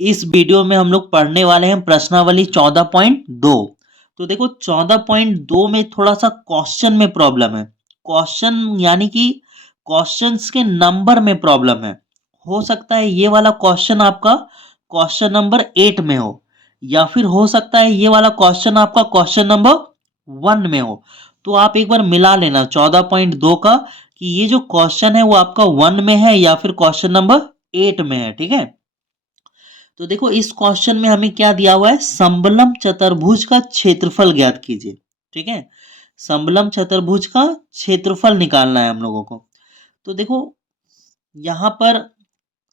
इस वीडियो में हम लोग पढ़ने वाले हैं प्रश्नावली 14.2। तो देखो 14.2 में थोड़ा सा क्वेश्चन में प्रॉब्लम है। क्वेश्चन यानी कि क्वेश्चंस के नंबर में प्रॉब्लम है। हो सकता है ये वाला क्वेश्चन आपका क्वेश्चन नंबर 8 में हो, या फिर हो सकता है ये वाला क्वेश्चन आपका क्वेश्चन नंबर 1 में हो। तो आप एक बार मिला लेना 14.2 का कि ये जो क्वेश्चन है वो आपका 1 में है या फिर क्वेश्चन नंबर 8 में है। ठीक है, तो देखो इस क्वेश्चन में हमें क्या दिया हुआ है, समबलम चतुर्भुज का क्षेत्रफल ज्ञात कीजिए। ठीक है, समबलम चतुर्भुज का क्षेत्रफल निकालना है हम लोगों को। तो देखो यहां पर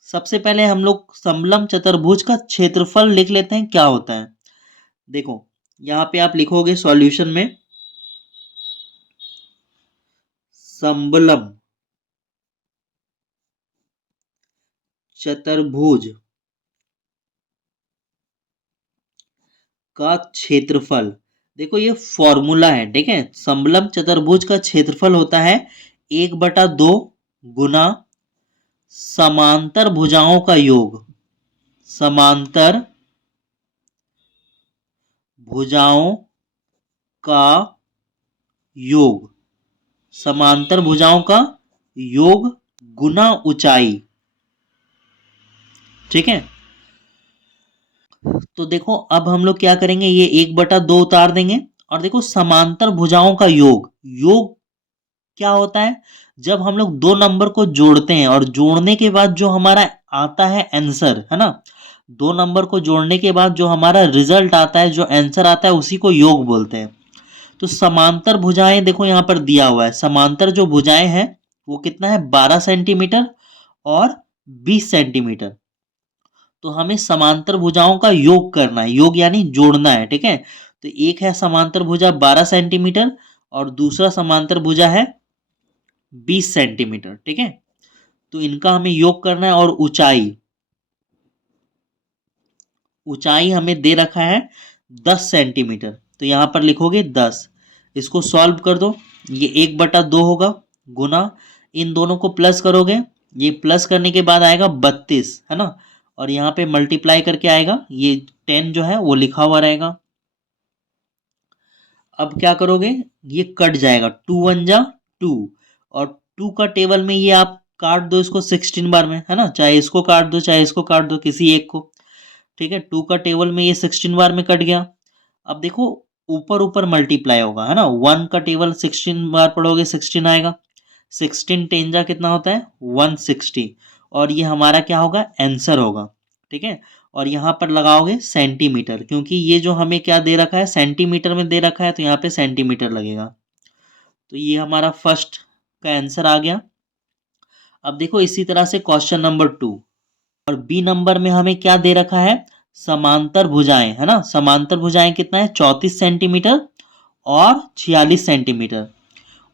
सबसे पहले हम लोग समबलम चतुर्भुज का क्षेत्रफल लिख लेते हैं, क्या होता है। देखो यहां पे आप लिखोगे सॉल्यूशन में, समबलम चतुर्भुज का क्षेत्रफल। देखो ये फॉर्मूला है। ठीक है, समबलम चतुर्भुज का क्षेत्रफल होता है 1/2 गुना समांतर भुजाओं का योग। समांतर भुजाओं का योग, समांतर भुजाओं का योग गुना ऊंचाई। ठीक है, तो देखो अब हम लोग क्या करेंगे, ये 1/2 उतार देंगे। और देखो समांतर भुजाओं का योग, योग क्या होता है, जब हम लोग दो नंबर को जोड़ते हैं और जोड़ने के बाद जो हमारा आता है आंसर, है ना, दो नंबर को जोड़ने के बाद जो हमारा रिजल्ट आता है, जो आंसर आता है, उसी को योग बोलते हैं। तो समांतर भुजाएं देखो यहां पर दिया हुआ है, समांतर जो भुजाएं हैं वो कितना है, 12 सेंटीमीटर और 20 सेंटीमीटर। तो हमें समांतर भुजाओं का योग करना है, योग यानी जोड़ना है। ठीक है, तो एक है समांतर भुजा 12 सेंटीमीटर और दूसरा समांतर भुजा है 20 सेंटीमीटर। ठीक है, तो इनका हमें योग करना है। और ऊंचाई, ऊंचाई हमें दे रखा है 10 सेंटीमीटर, तो यहां पर लिखोगे 10। इसको सॉल्व कर दो, ये 1/2 होगा गुना, इन दोनों को प्लस करोगे, ये प्लस करने के बाद आएगा 32, है ना, और यहाँ पे मल्टीप्लाई करके आएगा, ये 10 जो है वो लिखा हुआ रहेगा। अब क्या करोगे, ये कट जाएगा, 2 1 जा 2, और 2 का टेबल में ये आप काट दो इसको 16 बार में, है ना, चाहे इसको काट दो चाहे इसको काट दो, किसी एक को। ठीक है, 2 का टेबल में ये 16 बार में कट गया। अब देखो ऊपर ऊपर मल्टीप्लाई होगा, है ना, 1 का टेबल 16 बार पढ़ोगे 16 आएगा, 16 10 जा कितना होता है 160, और ये हमारा क्या होगा, आंसर होगा। ठीक है, और यहाँ पर लगाओगे सेंटीमीटर, क्योंकि ये जो हमें क्या दे रखा है, सेंटीमीटर में दे रखा है, तो यहाँ पे सेंटीमीटर लगेगा। तो ये हमारा फर्स्ट का आंसर आ गया। अब देखो इसी तरह से क्वेश्चन नंबर 2 और बी नंबर में हमें क्या दे रखा है, समांतर भुजाएं, है ना, समांतर भुजाएं कितना है 34 सेंटीमीटर और 46 सेंटीमीटर।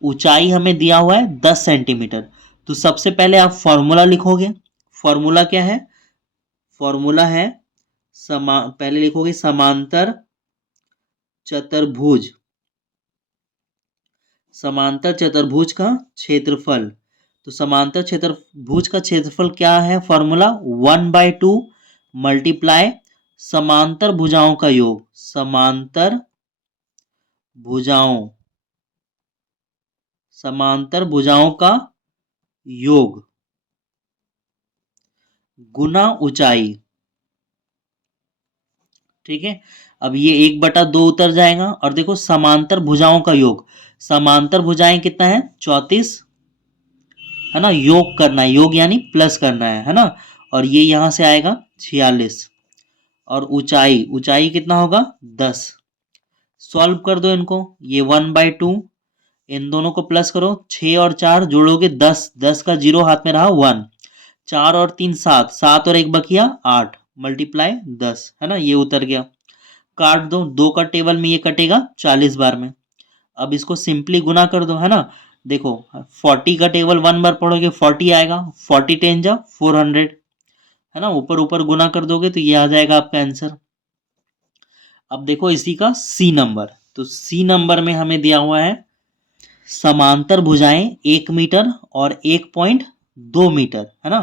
ऊंचाई हमें दिया हुआ है 10 सेंटीमीटर। तो सबसे पहले आप फॉर्मूला लिखोगे। फॉर्मूला क्या है, फॉर्मूला है पहले लिखोगे समांतर चतुर्भुज, समांतर चतुर्भुज का क्षेत्रफल। तो समांतर चतुर्भुज का क्षेत्रफल क्या है, फॉर्मूला 1/2 मल्टीप्लाई समांतर भुजाओं का योग, समांतर भुजाओं, समांतर भुजाओं का योग गुना ऊंचाई। ठीक है, अब ये 1/2 उतर जाएगा, और देखो समांतर भुजाओं का योग, समांतर भुजाएं कितना है 34, है ना, योग करना है, योग यानी प्लस करना है ना, और ये यहां से आएगा 46, और ऊंचाई, ऊंचाई कितना होगा 10। सॉल्व कर दो इनको, ये 1/2, इन दोनों को प्लस करो, 6 और 4 जोड़ोगे 10, 10 का जीरो हाथ में रहा 1, 4 और 3 7, 7 और 1 बकिया 8, मल्टीप्लाई 10, है ना, ये उतर गया। काट दो, 2 का टेबल में ये कटेगा 40 बार में। अब इसको सिंपली गुना कर दो, है ना, देखो 40 का टेबल 1 बार पढ़ोगे 40 आएगा, 40 10 जा 400, है ना, ऊपर ऊपर गुना कर दोगे तो ये आ जाएगा आपका आंसर। अब देखो इसी का सी नंबर, तो सी नंबर में हमें दिया हुआ है समांतर भुजाएं 1 मीटर और 1.2 मीटर, है ना।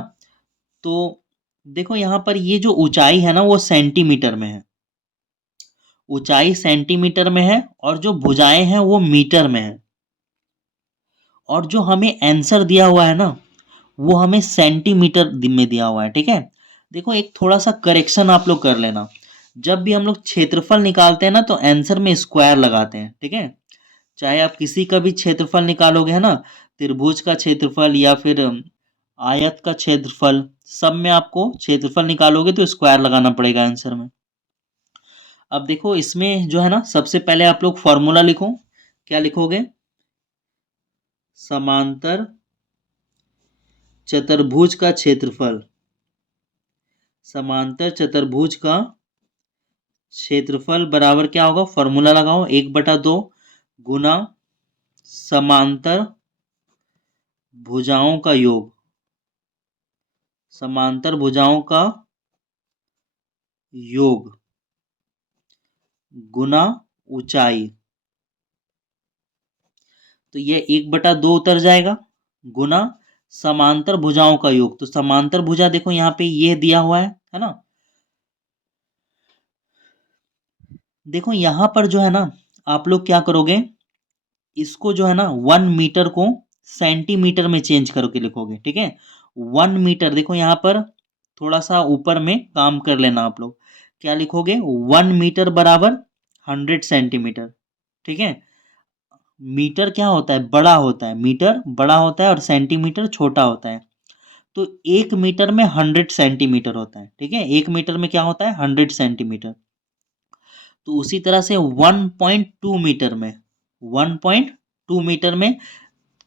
तो देखो यहाँ पर ये जो ऊंचाई है ना वो सेंटीमीटर में है, ऊंचाई सेंटीमीटर में है, और जो भुजाएं हैं वो मीटर में है, और जो हमें आंसर दिया हुआ है ना वो हमें सेंटीमीटर में दिया हुआ है। ठीक है, देखो एक थोड़ा सा करेक्शन आप लोग कर लेना, जब भी हम लोग क्षेत्रफल निकालते हैं ना तो आंसर में स्क्वायर लगाते हैं। ठीक है, चाहे आप किसी का भी क्षेत्रफल निकालोगे है ना, त्रिभुज का क्षेत्रफल या फिर आयत का क्षेत्रफल, सब में आपको क्षेत्रफल निकालोगे तो स्क्वायर लगाना पड़ेगा आंसर में। अब देखो इसमें जो है ना, सबसे पहले आप लोग फॉर्मूला लिखो। क्या लिखोगे? समांतर चतुर्भुज का क्षेत्रफल, समांतर चतुर्भुज का क्षेत्रफल बराबर क्या होगा? फॉर्मूला लगाओ, 1/2 गुना समांतर भुजाओं का योग, समांतर भुजाओं का योग गुना ऊंचाई। तो ये 1/2 उतर जाएगा, गुना समांतर भुजाओं का योग। तो समांतर भुजा देखो यहाँ पे ये दिया हुआ है ना। देखो यहाँ पर जो है ना, आप लोग क्या करोगे, इसको जो है ना 1 मीटर को सेंटीमीटर में चेंज करके लिखोगे। ठीक है, 1 मीटर, देखो यहाँ पर थोड़ा सा ऊपर में काम कर लेना आप लोग। क्या लिखोगे? 1 मीटर बराबर 100 सेंटीमीटर। ठीक है, मीटर क्या होता है? बड़ा होता है, मीटर बड़ा होता है और सेंटीमीटर छोटा होता है। तो 1 मीटर में 100 सेंटीमीटर होता है। ठीक है, 1 मीटर में क्या होता है? 100 सेंटीमीटर। तो उसी तरह से 1.2 मीटर में, 1.2 मीटर में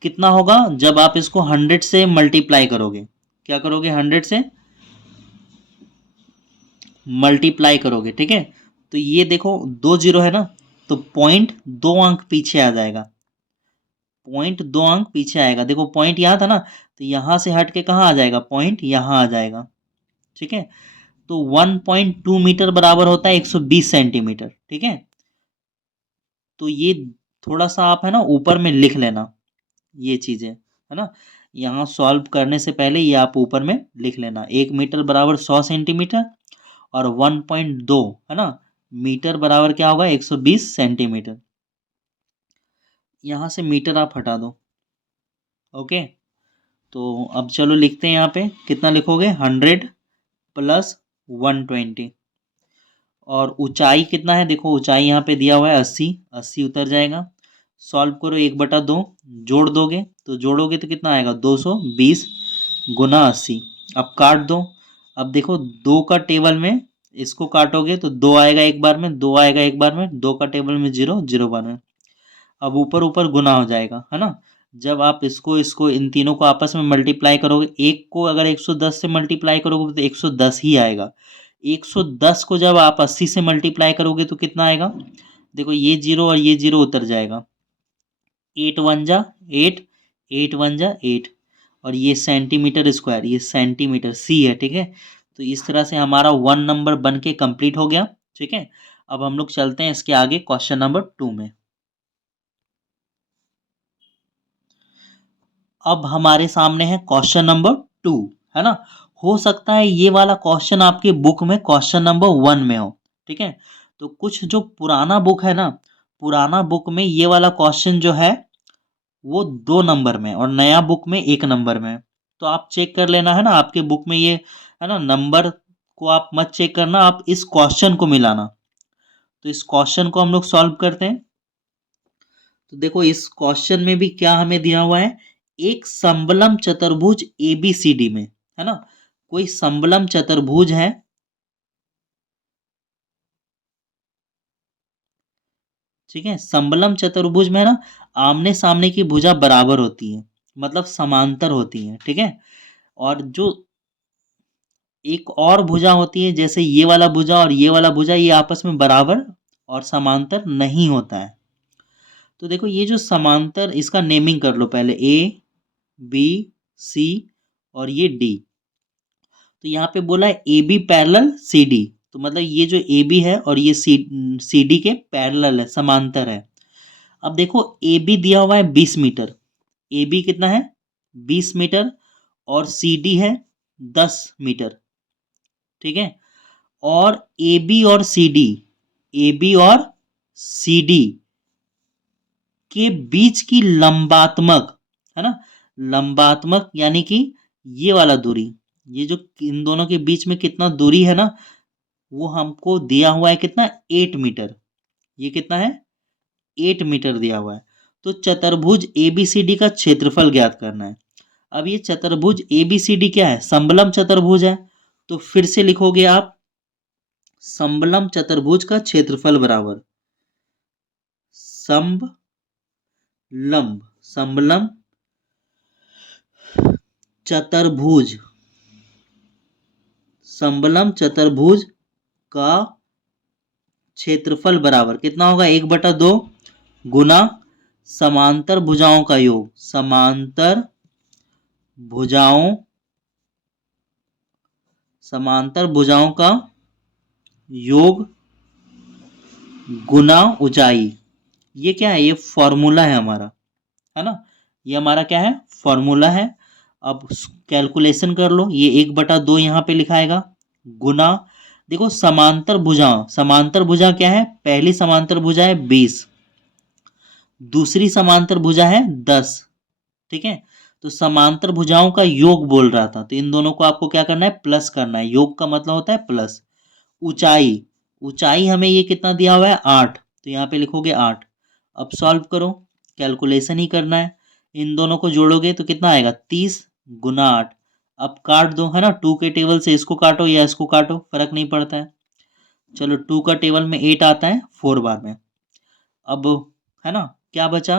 कितना होगा जब आप इसको 100 से मल्टीप्लाई करोगे? क्या करोगे? 100 से मल्टीप्लाई करोगे। ठीक है, तो ये देखो 2 जीरो है ना, तो 0.2 अंक पीछे आ जाएगा, 0.2 अंक पीछे आएगा। देखो पॉइंट यहाँ था ना, तो यहाँ से हट के कहाँ आ जाएगा? पॉइंट यहाँ आ जाएगा। ठीक है, तो 1.2 मीटर बराबर होता है 120 सेंटीमीटर। ठीक है, तो ये थोड़ा सा आप है ना ऊपर में लिख लेना ये चीजें, है ना। यहाँ सॉल्व करने से पहले ये आप ऊपर में लिख लेना, 1 मीटर बराबर 100 सेंटीमीटर, और 1.2 है ना मीटर बराबर क्या होगा? 120 सेंटीमीटर। यहाँ से मीटर आप हटा दो। ओके, तो अब चलो लिखते हैं, यहाँ पे कितना लिखोगे? 100 प्लस 120, और ऊंचाई कितना है? देखो ऊंचाई यहाँ पे दिया हुआ है 80, 80 उतर जाएगा। सॉल्व करो, 1/2 जोड़ दोगे तो जोड़ोगे तो कितना आएगा? 220 गुना 80। अब काट दो। अब देखो 2 का टेबल में इसको काटोगे तो 2 आएगा एक बार में, 2 आएगा एक बार में, 2 का टेबल में 0, 0 बार में। अब ऊपर ऊपर गुना हो जाएगा, है ना। जब आप इसको इसको इन तीनों को आपस में मल्टीप्लाई करोगे, एक को अगर 110 से मल्टीप्लाई करोगे तो 110 ही आएगा। 110 को जब आप 80 से मल्टीप्लाई करोगे तो कितना आएगा? देखो ये 0 और ये 0 उतर जाएगा, 8 1 जा 8, 8 1 जा 8, और ये सेंटीमीटर स्क्वायर, ये सेंटीमीटर सी है। ठीक है, तो इस तरह से हमारा 1 नंबर बन के कंप्लीट हो गया। ठीक है, अब हम लोग चलते हैं इसके आगे क्वेश्चन नंबर 2 में। अब हमारे सामने है क्वेश्चन नंबर 2, है ना। हो सकता है ये वाला क्वेश्चन आपके बुक में क्वेश्चन नंबर 1 में हो। ठीक है, तो कुछ जो पुराना बुक है ना, पुराना बुक में ये वाला क्वेश्चन जो है वो 2 नंबर में, और नया बुक में 1 नंबर में। तो आप चेक कर लेना, है ना, आपके बुक में ये है ना, नंबर को आप मत चेक करना, आप इस क्वेश्चन को मिलाना। तो इस क्वेश्चन को हम लोग सॉल्व करते हैं। तो देखो इस क्वेश्चन में भी क्या हमें दिया हुआ है, एक समबलम चतुर्भुज एबीसीडी में, है ना, कोई समबलम चतुर्भुज है। ठीक है, समबलम चतुर्भुज में ना आमने सामने की भुजा बराबर होती है, मतलब समांतर होती है। ठीक है, और जो एक और भुजा होती है, जैसे ये वाला भुजा और ये वाला भुजा, ये आपस में बराबर और समांतर नहीं होता है। तो देखो ये जो समांतर, इसका नेमिंग कर लो पहले, ए बी सी और ये डी। तो यहाँ पे बोला है A B parallel C D, तो मतलब ये जो ए बी है और ये सी डी के पैरेलल है, समांतर है। अब देखो ए बी दिया हुआ है 20 मीटर, ए बी कितना है? 20 मीटर, और सी डी है 10 मीटर। ठीक है। और ए बी और सी डी के बीच की लंबात्मक, है ना, लंबात्मक यानी कि ये वाला दूरी, ये जो इन दोनों के बीच में कितना दूरी है ना, वो हमको दिया हुआ है कितना, 8 मीटर। ये कितना है, 8 मीटर दिया हुआ है। तो चतुर्भुज एबीसीडी का क्षेत्रफल ज्ञात करना है। अब ये चतुर्भुज एबीसीडी क्या है, समबलम चतुर्भुज है। तो फिर से लिखोगे आप, समबलम चतुर्भुज का क्षेत्रफल बराबर समबलम चतुर्भुज, समबलम चतुर्भुज का क्षेत्रफल बराबर कितना होगा, 1/2 गुना समांतर भुजाओं का योग, समांतर भुजाओं का योग गुना ऊंचाई। ये क्या है, ये फॉर्मूला है हमारा, है ना, ये हमारा क्या है, फॉर्मूला है। अब कैलकुलेशन कर लो, ये 1/2 यहाँ पे लिखाएगा गुना, देखो समांतर भुजा क्या है, पहली समांतर भुजा है 20, दूसरी समांतर भुजा है 10, ठीक है। तो समांतर भुजाओं का योग बोल रहा था, तो इन दोनों को आपको क्या करना है, प्लस करना है। योग का मतलब होता है प्लस। ऊंचाई हमें ये कितना दिया हुआ है, 8, तो यहाँ पे लिखोगे 8। अब सॉल्व करो, कैलकुलेशन ही करना है। इन दोनों को जोड़ोगे तो कितना आएगा, 30 गुना 8। अब काट दो, है ना, 2 के टेबल से इसको काटो या इसको काटो, फर्क नहीं पड़ता है। चलो 2 का टेबल में 8 आता है 4 बार में। अब है ना, क्या बचा,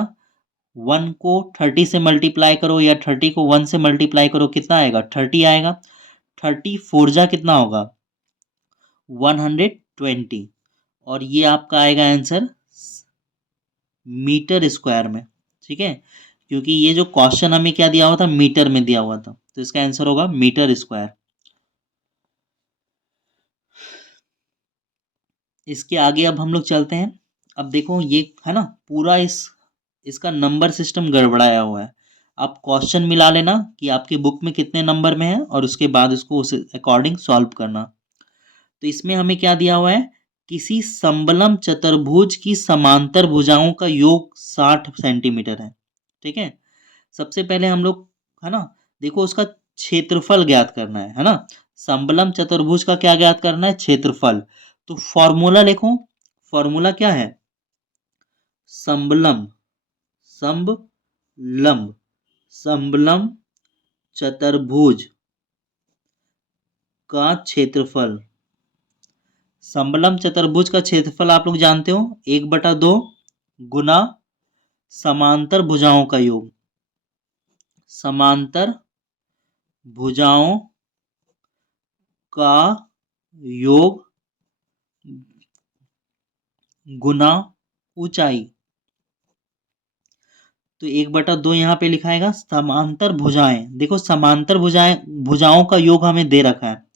1 को 30 से मल्टीप्लाई करो या 30 को 1 से मल्टीप्लाई करो, कितना आएगा, 30 आएगा। 30 4 जा कितना होगा, 120, और ये आपका आएगा आंसर मीटर स्क्वायर में, ठीक है, क्योंकि ये जो क्वेश्चन हमें क्या दिया हुआ था, मीटर में दिया हुआ था, तो इसका आंसर होगा मीटर स्क्वायर। इसके आगे अब हम लोग चलते हैं। अब देखो ये है ना, पूरा इसका नंबर सिस्टम गड़बड़ाया हुआ है। आप क्वेश्चन मिला लेना कि आपके बुक में कितने नंबर में है, और उसके बाद उसको उस अकॉर्डिंग सॉल्व करना। तो इसमें हमें क्या दिया हुआ है, किसी समबलम चतुर्भुज की समांतर भुजाओं का योग 60 सेंटीमीटर है, ठीक है। सबसे पहले हम लोग, है ना, देखो उसका क्षेत्रफल ज्ञात करना है ना। समबलम चतुर्भुज का क्या ज्ञात करना है, क्षेत्रफल। तो फॉर्मूला लिखो, फॉर्मूला क्या है, समबलम समबलम चतुर्भुज का क्षेत्रफल। समबलम चतुर्भुज का क्षेत्रफल आप लोग जानते हो, 1/2 गुना समांतर भुजाओं का योग, समांतर भुजाओं का योग गुना ऊंचाई। तो 1/2 यहाँ पे लिखाएगा। समांतर भुजाएं, देखो समांतर भुजाओं का योग हमें दे रखा है।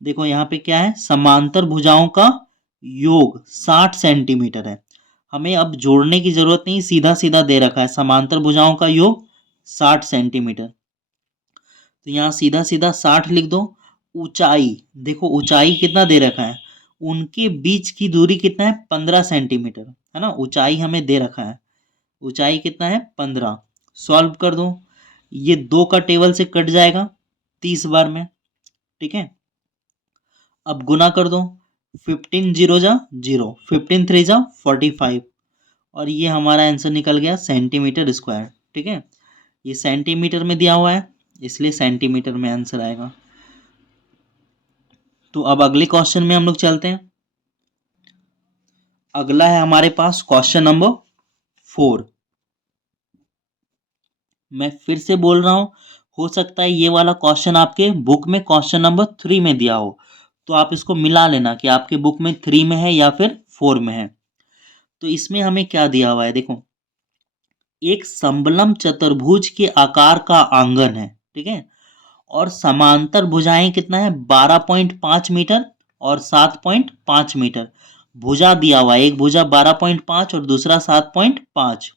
देखो यहाँ पे क्या है, समांतर भुजाओं का योग 60 सेंटीमीटर है। हमें अब जोड़ने की जरूरत नहीं, सीधा सीधा दे रखा है, समांतर भुजाओं का योग 60 सेंटीमीटर। तो यहाँ सीधा सीधा 60 लिख दो। ऊंचाई, देखो ऊंचाई कितना दे रखा है, उनके बीच की दूरी कितना है, 15 सेंटीमीटर, है ना, ऊंचाई हमें दे रखा है। ऊंचाई कितना है, 15। सॉल्व कर दो, ये 2 का टेबल से कट जाएगा 30 बार में, ठीक है। अब गुना कर दो, 15 0 जा 0, 15 3 जा 45, और ये हमारा आंसर निकल गया सेंटीमीटर स्क्वायर, ठीक है। ये सेंटीमीटर में दिया हुआ है, इसलिए सेंटीमीटर में आंसर आएगा। तो अब अगले क्वेश्चन में हम लोग चलते हैं। अगला है हमारे पास क्वेश्चन नंबर 4। मैं फिर से बोल रहा हूं, हो सकता है ये वाला क्वेश्चन आपके बुक में क्वेश्चन नंबर 3 में दिया हो, तो आप इसको मिला लेना कि आपके बुक में 3 में है या फिर 4 में है। तो इसमें हमें क्या दिया हुआ है, देखो एक समबलम चतुर्भुज के आकार का आंगन है, ठीक है, और समांतर भुजाएं कितना है, 12.5 मीटर और 7.5 मीटर। भुजा दिया हुआ है, एक भुजा 12.5 और दूसरा 7.5,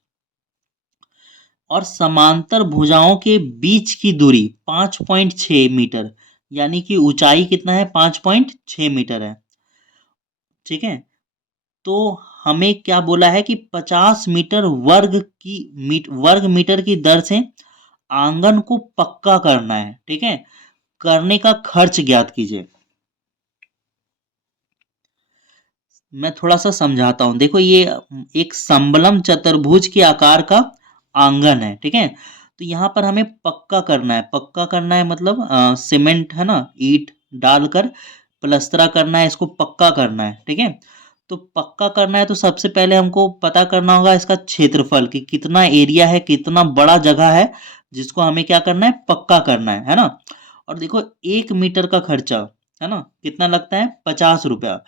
और समांतर भुजाओं के बीच की दूरी 5.6 मीटर। यानी कि ऊंचाई कितना है, 5.6 मीटर है। ठीक है, तो हमें क्या बोला है कि 50 मीटर वर्ग मीटर की दर से आंगन को पक्का करना है। ठीक है, करने का खर्च ज्ञात कीजिए। मैं थोड़ा सा समझाता हूं, देखो ये एक समबलम चतुर्भुज के आकार का आंगन है। ठीक है, तो यहां पर हमें पक्का करना है। पक्का करना है मतलब सीमेंट है ना, ईंट डालकर प्लस्तरा करना है, इसको पक्का करना है। ठीक है, तो पक्का करना है तो सबसे पहले हमको पता करना होगा इसका क्षेत्रफल, कि कितना एरिया है, कितना बड़ा जगह है जिसको हमें क्या करना है, पक्का करना है ना। और देखो 1 मीटर का खर्चा है ना, कितना लगता है, 50 रुपया।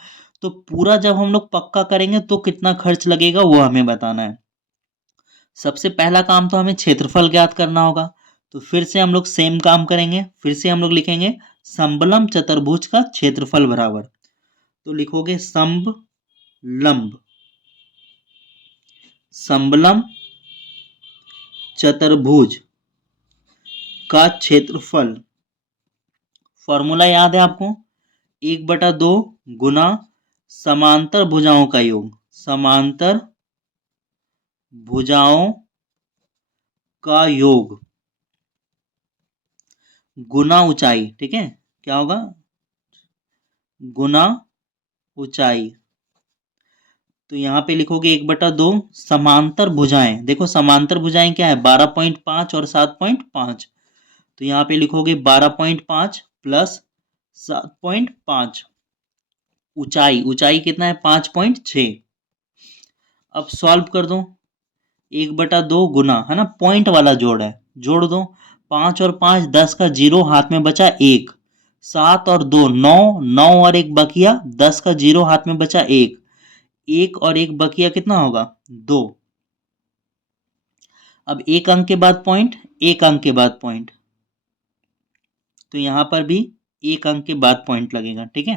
तो पूरा जब हम लोग पक्का करेंगे तो कितना खर्च लगेगा वो हमें बताना है। सबसे पहला काम तो हमें क्षेत्रफल ज्ञात करना होगा। तो फिर से हम लोग सेम काम करेंगे, फिर से हम लोग लिखेंगे समबलम चतुर्भुज का क्षेत्रफल बराबर। तो लिखोगे लंब समबलम चतुर्भुज का क्षेत्रफल। फॉर्मूला याद है आपको, 1/2 गुना समांतर भुजाओं का योग, समांतर भुजाओं का योग गुना ऊंचाई। ठीक है, क्या होगा, गुना ऊंचाई। तो यहां पे लिखोगे 1/2 समांतर भुजाएं। देखो समांतर भुजाएं क्या है, 12.5 और 7.5। तो यहां पे लिखोगे 12.5 प्लस 7.5। ऊंचाई, ऊंचाई कितना है, 5.6। अब सॉल्व कर दो, 1/2 गुना है ना, पॉइंट वाला जोड़ है, जोड़ दो। 5 और 5 10 का जीरो, हाथ में बचा 1। 7 और 2 9, 9 और 1 बकिया, 10 का जीरो हाथ में बचा 1। 1 और 1 बकिया कितना होगा, 2। अब एक अंक के बाद पॉइंट, एक अंक के बाद पॉइंट, तो यहां पर भी एक अंक के बाद पॉइंट लगेगा। ठीक है,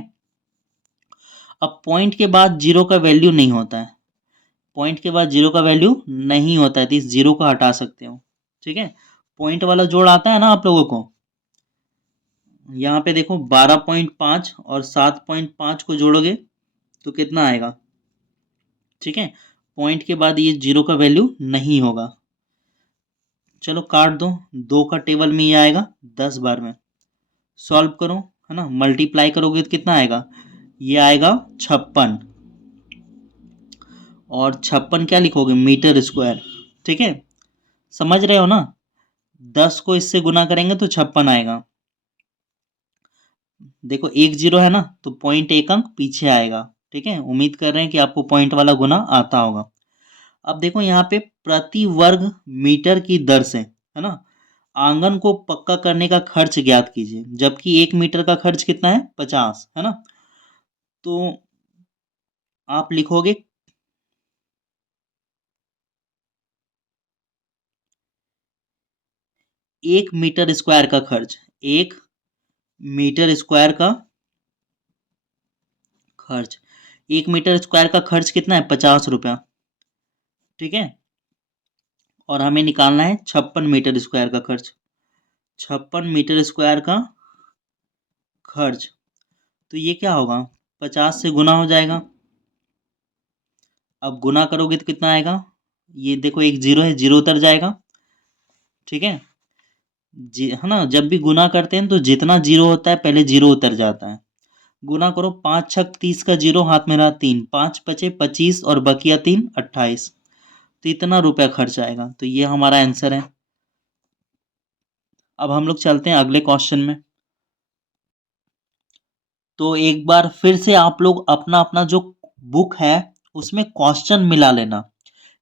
अब पॉइंट के बाद जीरो का वैल्यू नहीं होता है, पॉइंट के बाद जीरो का वैल्यू नहीं होता है, तो इस जीरो को हटा सकते हो। ठीक है, पॉइंट वाला जोड़ आता है ना आप लोगों को, यहाँ पे देखो 12.5 और 7.5 को जोड़ोगे तो कितना आएगा। ठीक है, पॉइंट के बाद ये जीरो का वैल्यू नहीं होगा। चलो काट दो, 2 का टेबल में ये आएगा 10 बार में। सॉल्व करो है ना, मल्टीप्लाई करोगे तो कितना आएगा, ये आएगा 56। और 56 क्या लिखोगे, मीटर स्क्वायर। ठीक है, समझ रहे हो ना, 10 को इससे गुना करेंगे तो 56 आएगा। देखो एक जीरो है ना, तो पॉइंट एक अंक पीछे आएगा। ठीक है, उम्मीद कर रहे हैं कि आपको पॉइंट वाला गुना आता होगा। अब देखो यहाँ पे प्रति वर्ग मीटर की दर से है ना, आंगन को पक्का करने का खर्च ज्ञात कीजिए, जबकि 1 मीटर का खर्च कितना है, 50 है ना। तो आप लिखोगे 1 मीटर स्क्वायर का खर्च, 1 मीटर स्क्वायर का खर्च, 1 मीटर स्क्वायर का खर्च कितना है, 50 रुपया। ठीक है, और हमें निकालना है 56 मीटर स्क्वायर का खर्च, 56 मीटर स्क्वायर का खर्च। तो ये क्या होगा, 50 से गुना हो जाएगा। अब गुना करोगे तो कितना आएगा, ये देखो एक जीरो है, जीरो उतर जाएगा। ठीक है, जी है ना, जब भी गुना करते हैं तो जितना जीरो होता है पहले जीरो उतर जाता है। गुना करो, 5 6 30 का जीरो हाथ में रहा 3, 5 बचे 25 और बकिया 3 28। तो इतना रुपया खर्च आएगा। तो ये हमारा आंसर है। अब हम लोग चलते हैं अगले क्वेश्चन में। तो एक बार फिर से आप लोग अपना अपना जो बुक है उसमें क्वेश्चन मिला लेना,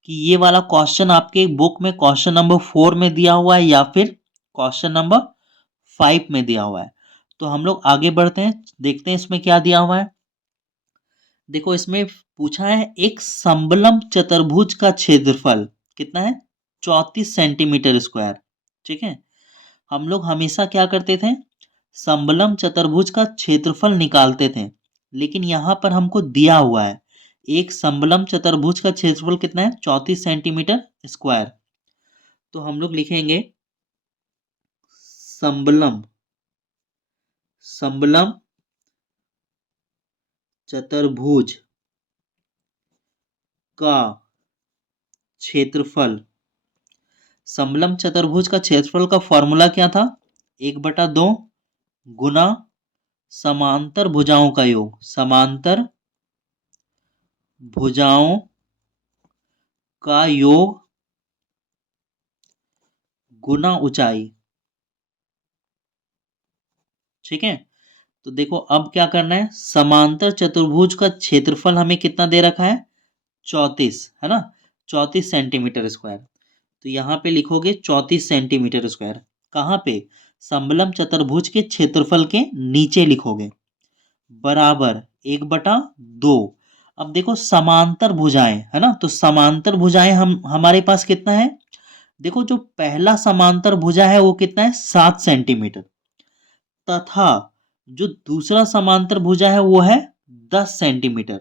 कि ये वाला क्वेश्चन आपके बुक में क्वेश्चन नंबर 4 में दिया हुआ है या फिर क्वेश्चन नंबर 5 में दिया हुआ है। तो हम लोग आगे बढ़ते हैं, देखते हैं इसमें क्या दिया हुआ है। देखो इसमें पूछा है एक समबलम चतुर्भुज का क्षेत्रफल कितना है, 34 सेंटीमीटर स्क्वायर। ठीक है, हम लोग हमेशा क्या करते थे, समबलम चतुर्भुज का क्षेत्रफल निकालते थे, लेकिन यहां पर हमको दिया हुआ है एक समबलम चतुर्भुज का क्षेत्रफल कितना है, 34 सेंटीमीटर स्क्वायर। तो हम लोग लिखेंगे समबलम समलम चतुर्भुज का क्षेत्रफल। समलम चतुर्भुज का क्षेत्रफल का फॉर्मूला क्या था? 1/2 गुना समांतर भुजाओं का योग, समांतर भुजाओं का योग गुना ऊंचाई। ठीक है, तो देखो अब क्या करना है, समांतर चतुर्भुज का क्षेत्रफल हमें कितना दे रखा है? 34, है ना, 34 सेंटीमीटर स्क्वायर। तो यहाँ पे लिखोगे 34 सेंटीमीटर स्क्वायर। कहाँ पे? समलम चतुर्भुज के क्षेत्रफल के नीचे लिखोगे, बराबर 1/2। अब देखो समांतर भुजाएं, है ना, तो समांतर भुजाएं हम हमारे पास कितना है? देखो जो पहला समांतर भुजा है वो कितना है? 7 सेंटीमीटर, तथा जो दूसरा समांतर भुजा है वो है 10 सेंटीमीटर।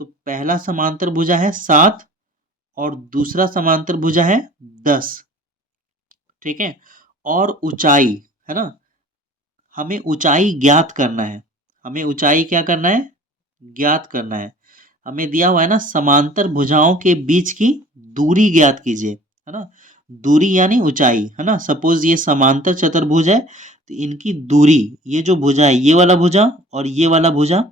तो पहला समांतर भुजा है 7 और दूसरा समांतर भुजा है 10। ठीक है, और ऊंचाई, है ना, हमें ऊंचाई ज्ञात करना है। हमें ऊंचाई क्या करना है? ज्ञात करना है। हमें दिया हुआ है ना, समांतर भुजाओं के बीच की दूरी ज्ञात कीजिए, है ना, दूरी यानी ऊंचाई, है ना। सपोज ये समांतर चतुर्भुज है, तो इनकी दूरी, ये जो भुजा है, ये वाला भुजा और ये वाला भुजा,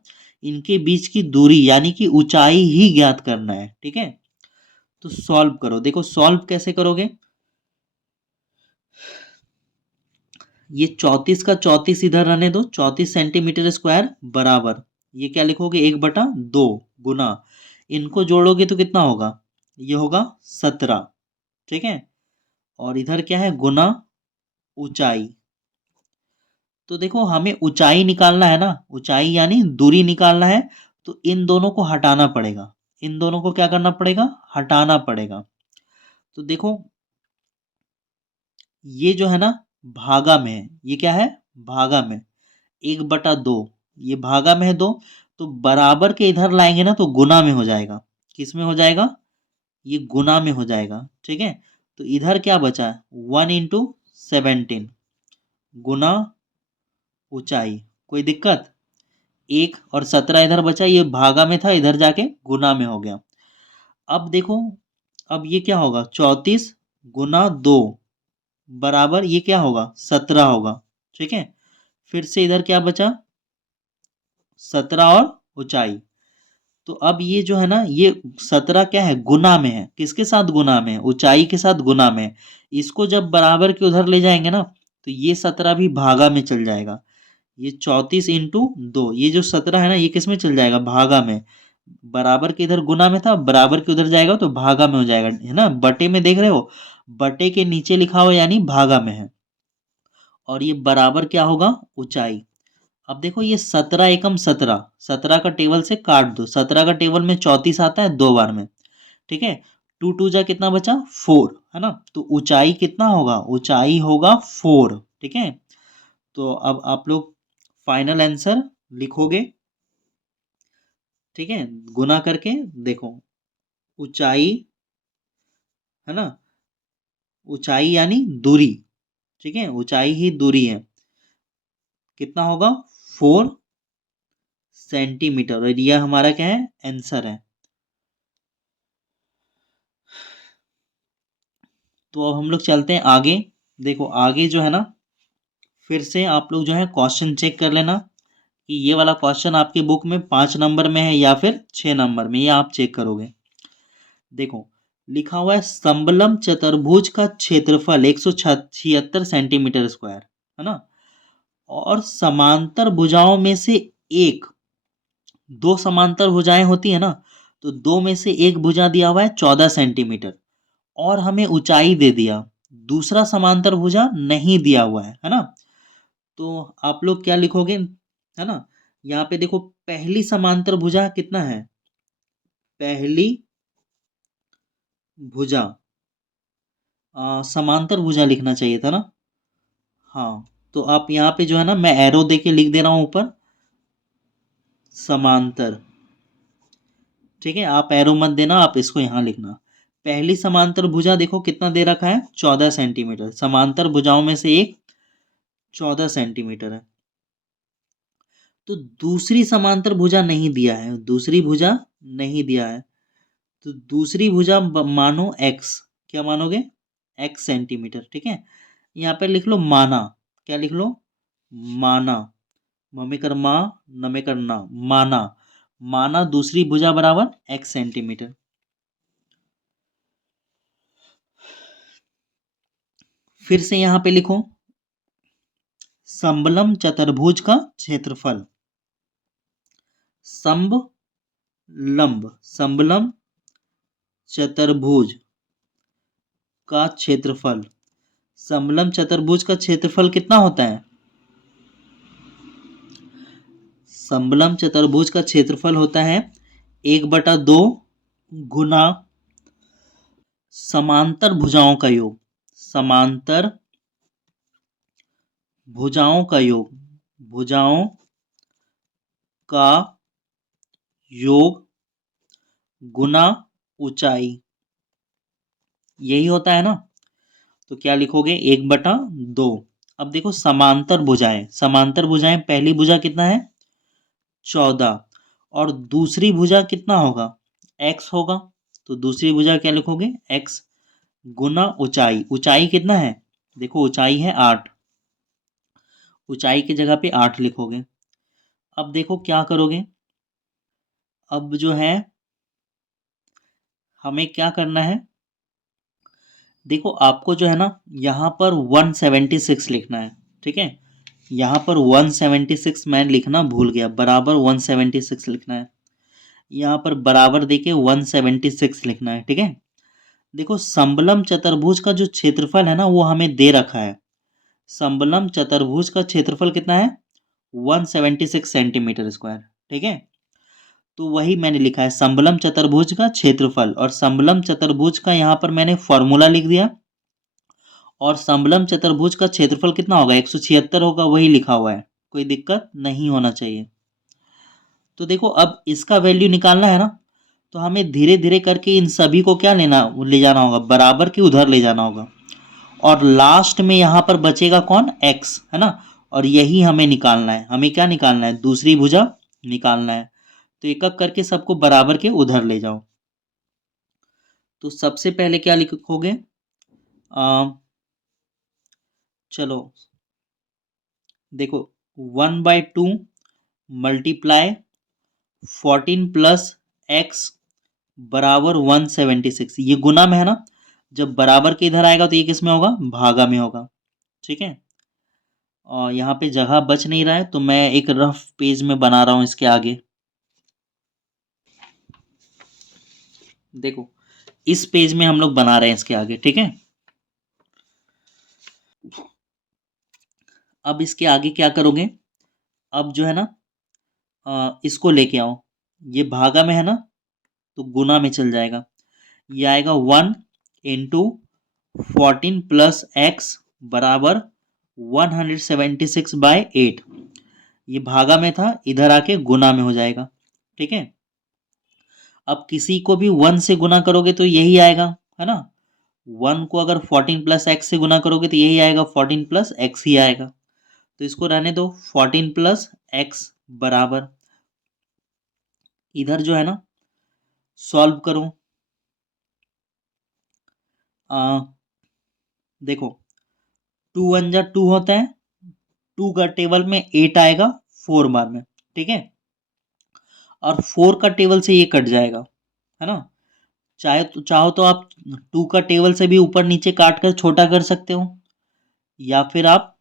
इनके बीच की दूरी यानी कि ऊंचाई ही ज्ञात करना है। ठीक है, तो सॉल्व करो। देखो सॉल्व कैसे करोगे, ये 34 का 34 इधर रहने दो, 34 सेंटीमीटर स्क्वायर बराबर, ये क्या लिखोगे? 1/2 गुना, इनको जोड़ोगे तो कितना होगा? ये होगा 17। ठीक है, और इधर क्या है? गुना ऊंचाई। तो देखो हमें ऊंचाई निकालना है ना, ऊंचाई यानी दूरी निकालना है, तो इन दोनों को हटाना पड़ेगा। इन दोनों को क्या करना पड़ेगा? हटाना पड़ेगा। तो देखो ये जो है ना, भागा में है, ये क्या है? भागा में, 1/2, ये भागा में है 2, तो बराबर के इधर लाएंगे ना तो गुना में हो जाएगा। किस में हो जाएगा? ये गुना में हो जाएगा। ठीक है, तो इधर क्या बचा? 1 × 17 गुना ऊंचाई। कोई दिक्कत? 1 और 17 इधर बचा, ये भागा में था, इधर जाके गुना में हो गया। अब देखो, अब ये क्या होगा? 34 × 2 बराबर, ये क्या होगा? 17 होगा। ठीक है, फिर से इधर क्या बचा? 17 और ऊंचाई। तो अब ये जो है ना, ये 17 क्या है? गुना में है। किसके साथ गुना में है? ऊंचाई के साथ गुना में है। इसको जब बराबर के उधर ले जाएंगे ना, तो ये 17 भी भागा में चल जाएगा। ये 34 × 2, ये जो 17 है ना, ये किस में चल जाएगा? भागा में। बराबर के इधर गुना में था, बराबर के उधर जाएगा तो भागा में हो जाएगा, है ना। बटे में देख रहे हो, बटे के नीचे लिखा हुआ यानी भागा में है। और ये बराबर क्या होगा? ऊंचाई। अब देखो ये 17 × 17, 17 का टेबल से काट दो, 17 का टेबल में 34 आता है 2 बार में। ठीक है, 2 × 2 जा कितना बचा? 4, है ना। तो ऊंचाई कितना होगा? ऊंचाई होगा 4। ठीक है, तो अब आप लोग फाइनल आंसर लिखोगे। ठीक है, गुना करके देखो, ऊंचाई, है ना, ऊंचाई यानी दूरी। ठीक है, ऊंचाई ही दूरी है, कितना होगा? 4 सेंटीमीटर। और यह हमारा क्या है? आंसर है। तो अब हम लोग चलते हैं आगे। देखो आगे जो है ना, फिर से आप लोग जो है क्वेश्चन चेक कर लेना कि ये वाला क्वेश्चन आपकी बुक में 5 नंबर में है या फिर 6 नंबर में, ये आप चेक करोगे। देखो लिखा हुआ है समलम चतुर्भुज का क्षेत्रफल 176 सेंटीमीटर स्क्वायर, है ना, और समांतर भुजाओं में से एक, दो समांतर भुजाएं होती है ना, तो दो में से एक भुजा दिया हुआ है 14 सेंटीमीटर, और हमें ऊंचाई दे दिया, दूसरा समांतर भुजा नहीं दिया हुआ है ना। तो आप लोग क्या लिखोगे, है ना, यहाँ पे देखो पहली समांतर भुजा कितना है? पहली भुजा, समांतर भुजा लिखना चाहिए था ना। हाँ, तो आप यहाँ पे जो है ना, मैं एरो दे के लिख दे रहा हूँ ऊपर, समांतर। ठीक है, आप एरो मत देना, आप इसको यहाँ लिखना। पहली समांतर भुजा देखो कितना दे रखा है? 14 सेंटीमीटर। समांतर भुजाओं में से एक 14 सेंटीमीटर है। तो दूसरी समांतर भुजा नहीं दिया है, दूसरी भुजा नहीं दिया है, तो दूसरी भुजा मानो x, क्या मानोगे, x सेंटीमीटर, ठीक है। यहाँ पे लिख लो माना, क्या लिख लो, माना, मम्मी कर माँ, नमे कर ना, माना, माना दूसरी भुजा बराबर x सेंटीमीटर। फिर से यहाँ पे लिखो समलम चतुर्भुज का क्षेत्रफल, समलम चतुर्भुज का क्षेत्रफल, समलम चतुर्भुज का क्षेत्रफल कितना होता है, समलम चतुर्भुज का क्षेत्रफल होता है 1/2 गुना समांतर भुजाओं का योग, समांतर भुजाओं का योग, भुजाओं का योग गुना ऊंचाई, यही होता है ना। तो क्या लिखोगे, 1/2। अब देखो समांतर भुजाएं, समांतर भुजाएं, पहली भुजा कितना है 14 और दूसरी भुजा कितना होगा x होगा, तो दूसरी भुजा क्या लिखोगे x गुना ऊंचाई, ऊंचाई कितना है, देखो ऊंचाई है 8, ऊंचाई की जगह पे 8 लिखोगे। अब देखो क्या करोगे, अब जो है हमें क्या करना है, देखो आपको जो है ना यहाँ पर 176 लिखना है, ठीक है, यहाँ पर 176 मैं लिखना भूल गया, बराबर 176 लिखना है, यहाँ पर बराबर देके 176 लिखना है, ठीक है। देखो समलम चतुर्भुज का जो क्षेत्रफल है ना वो हमें दे रखा है, समलम चतुर्भुज का क्षेत्रफल कितना है 176 सेंटीमीटर स्क्वायर, ठीक है। तो वही मैंने लिखा है समलम चतुर्भुज का क्षेत्रफल, और समलम चतुर्भुज का यहाँ पर मैंने फॉर्मूला लिख दिया, और समलम चतुर्भुज का क्षेत्रफल कितना होगा 176 होगा, वही लिखा हुआ है, कोई दिक्कत नहीं होना चाहिए। तो देखो अब इसका वैल्यू निकालना है ना, तो हमें धीरे धीरे करके इन सभी को क्या लेना, ले जाना होगा बराबर के उधर ले जाना होगा, और लास्ट में यहाँ पर बचेगा कौन x, है ना, और यही हमें निकालना है, हमें क्या निकालना है दूसरी भुजा निकालना है। तो एक एक करके सबको बराबर के उधर ले जाओ। तो सबसे पहले क्या लिखोगे, चलो देखो 1/2 मल्टीप्लाई 14 प्लस x बराबर 176, ये गुना में है ना, जब बराबर के इधर आएगा तो ये किस में होगा, भागा में होगा, ठीक है। और यहाँ पे जगह बच नहीं रहा है तो मैं एक रफ पेज में बना रहा हूँ इसके आगे, देखो इस पेज में हम लोग बना रहे हैं इसके आगे, ठीक है। अब इसके आगे क्या करोगे, अब जो है ना इसको लेके आओ, ये भागा में है ना तो गुना में चल जाएगा, ये आएगा 1 × 14 प्लस x बराबर 176/8, ये भागा में था इधर आके गुना में हो जाएगा, ठीक है। अब किसी को भी 1 से गुना करोगे तो यही आएगा, है ना, 1 को अगर 14 प्लस एक्स से गुना करोगे तो यही आएगा, 14 प्लस एक्स ही आएगा, तो इसको रहने दो 14 प्लस एक्स बराबर, इधर जो है ना सॉल्व करो, देखो 2 1 जा 2 होता है, 2 का टेबल में 8 आएगा 4 बार में, ठीक है, और 4 का टेबल से ये कट जाएगा, है ना, चाहो तो आप 2 का टेबल से भी ऊपर नीचे काट कर छोटा कर सकते हो, या फिर आप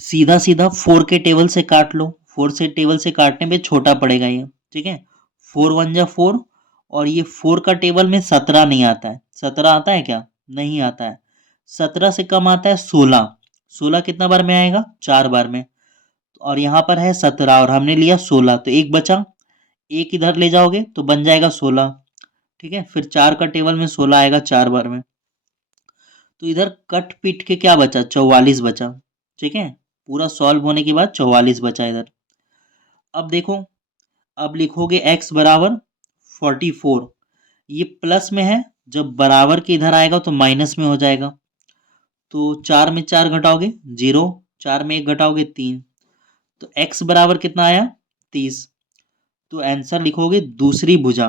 सीधा सीधा 4 के टेबल से काट लो, 4 से टेबल से काटने पे छोटा पड़ेगा ये, ठीक है। 4 1 जा 4, और ये 4 का टेबल में 17 नहीं आता है, 17 आता है क्या, नहीं आता है, 17 से कम आता है 16, 16 कितना बार में आएगा 4 बार में, और यहाँ पर है 17 और हमने लिया 16, तो एक बचा, एक इधर ले जाओगे तो बन जाएगा 16, ठीक है, फिर 4 का टेबल में 16 आएगा 4 बार में, तो इधर कट पीट के क्या बचा 44 बचा, ठीक है, पूरा सॉल्व होने के बाद 44 बचा इधर। अब देखो, अब लिखोगे x बराबर 44, ये प्लस में है, जब बराबर के इधर आएगा तो माइनस में हो जाएगा, तो 4 में 4 घटाओगे 0, 4 में 1 घटाओगे 3, तो x बराबर कितना आया 30। तो आंसर लिखोगे दूसरी भुजा,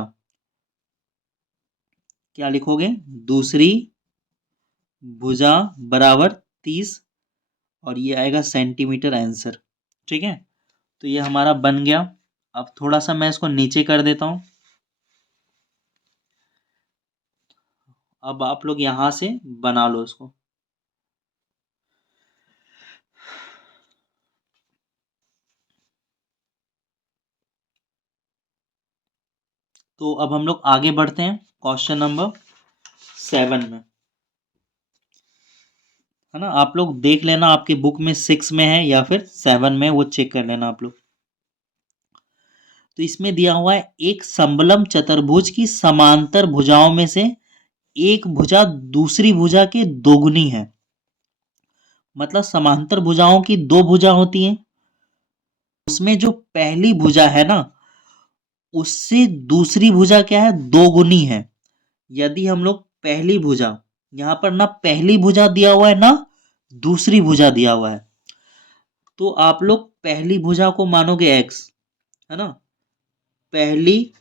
क्या लिखोगे, दूसरी भुजा बराबर 30, और ये आएगा सेंटीमीटर आंसर। ठीक है, तो ये हमारा बन गया। अब थोड़ा सा मैं इसको नीचे कर देता हूं। अब आप लोग यहां से बना लो इसको। तो अब हम लोग आगे बढ़ते हैं क्वेश्चन नंबर 7 में, है ना। आप लोग देख लेना आपकी बुक में 6 में है या फिर 7 में, वो चेक कर लेना आप लोग। तो इसमें दिया हुआ है एक समबलम चतुर्भुज की समांतर भुजाओं में से एक भुजा दूसरी भुजा के दोगुनी है। मतलब समांतर भुजाओं की दो भुजा होती हैं, उसमें जो पहली भुजा है ना, उससे दूसरी भुजा क्या है, दो गुनी है। यदि हम लोग पहली भुजा, यहां पर ना पहली भुजा दिया हुआ है ना दूसरी भुजा दिया हुआ है, तो आप लोग पहली भुजा को मानोगे x, है ना। पहली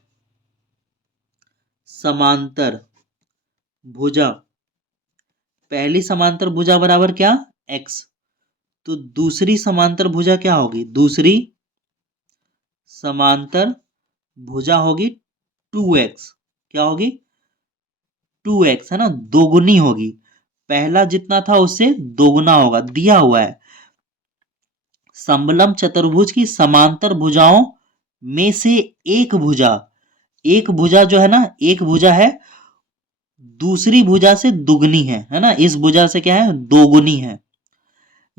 समांतर भुजा, पहली समांतर भुजा बराबर क्या, x। तो दूसरी समांतर भुजा क्या होगी, दूसरी समांतर भुजा होगी 2x। क्या होगी, 2x, है ना, दोगुनी होगी। पहला जितना था उससे दोगुना होगा, दिया हुआ है। समबलम चतुर्भुज की समांतर भुजाओं में से एक भुजा, एक भुजा जो है ना, एक भुजा है दूसरी भुजा से दुगनी है ना, इस भुजा से क्या है, दोगुनी है।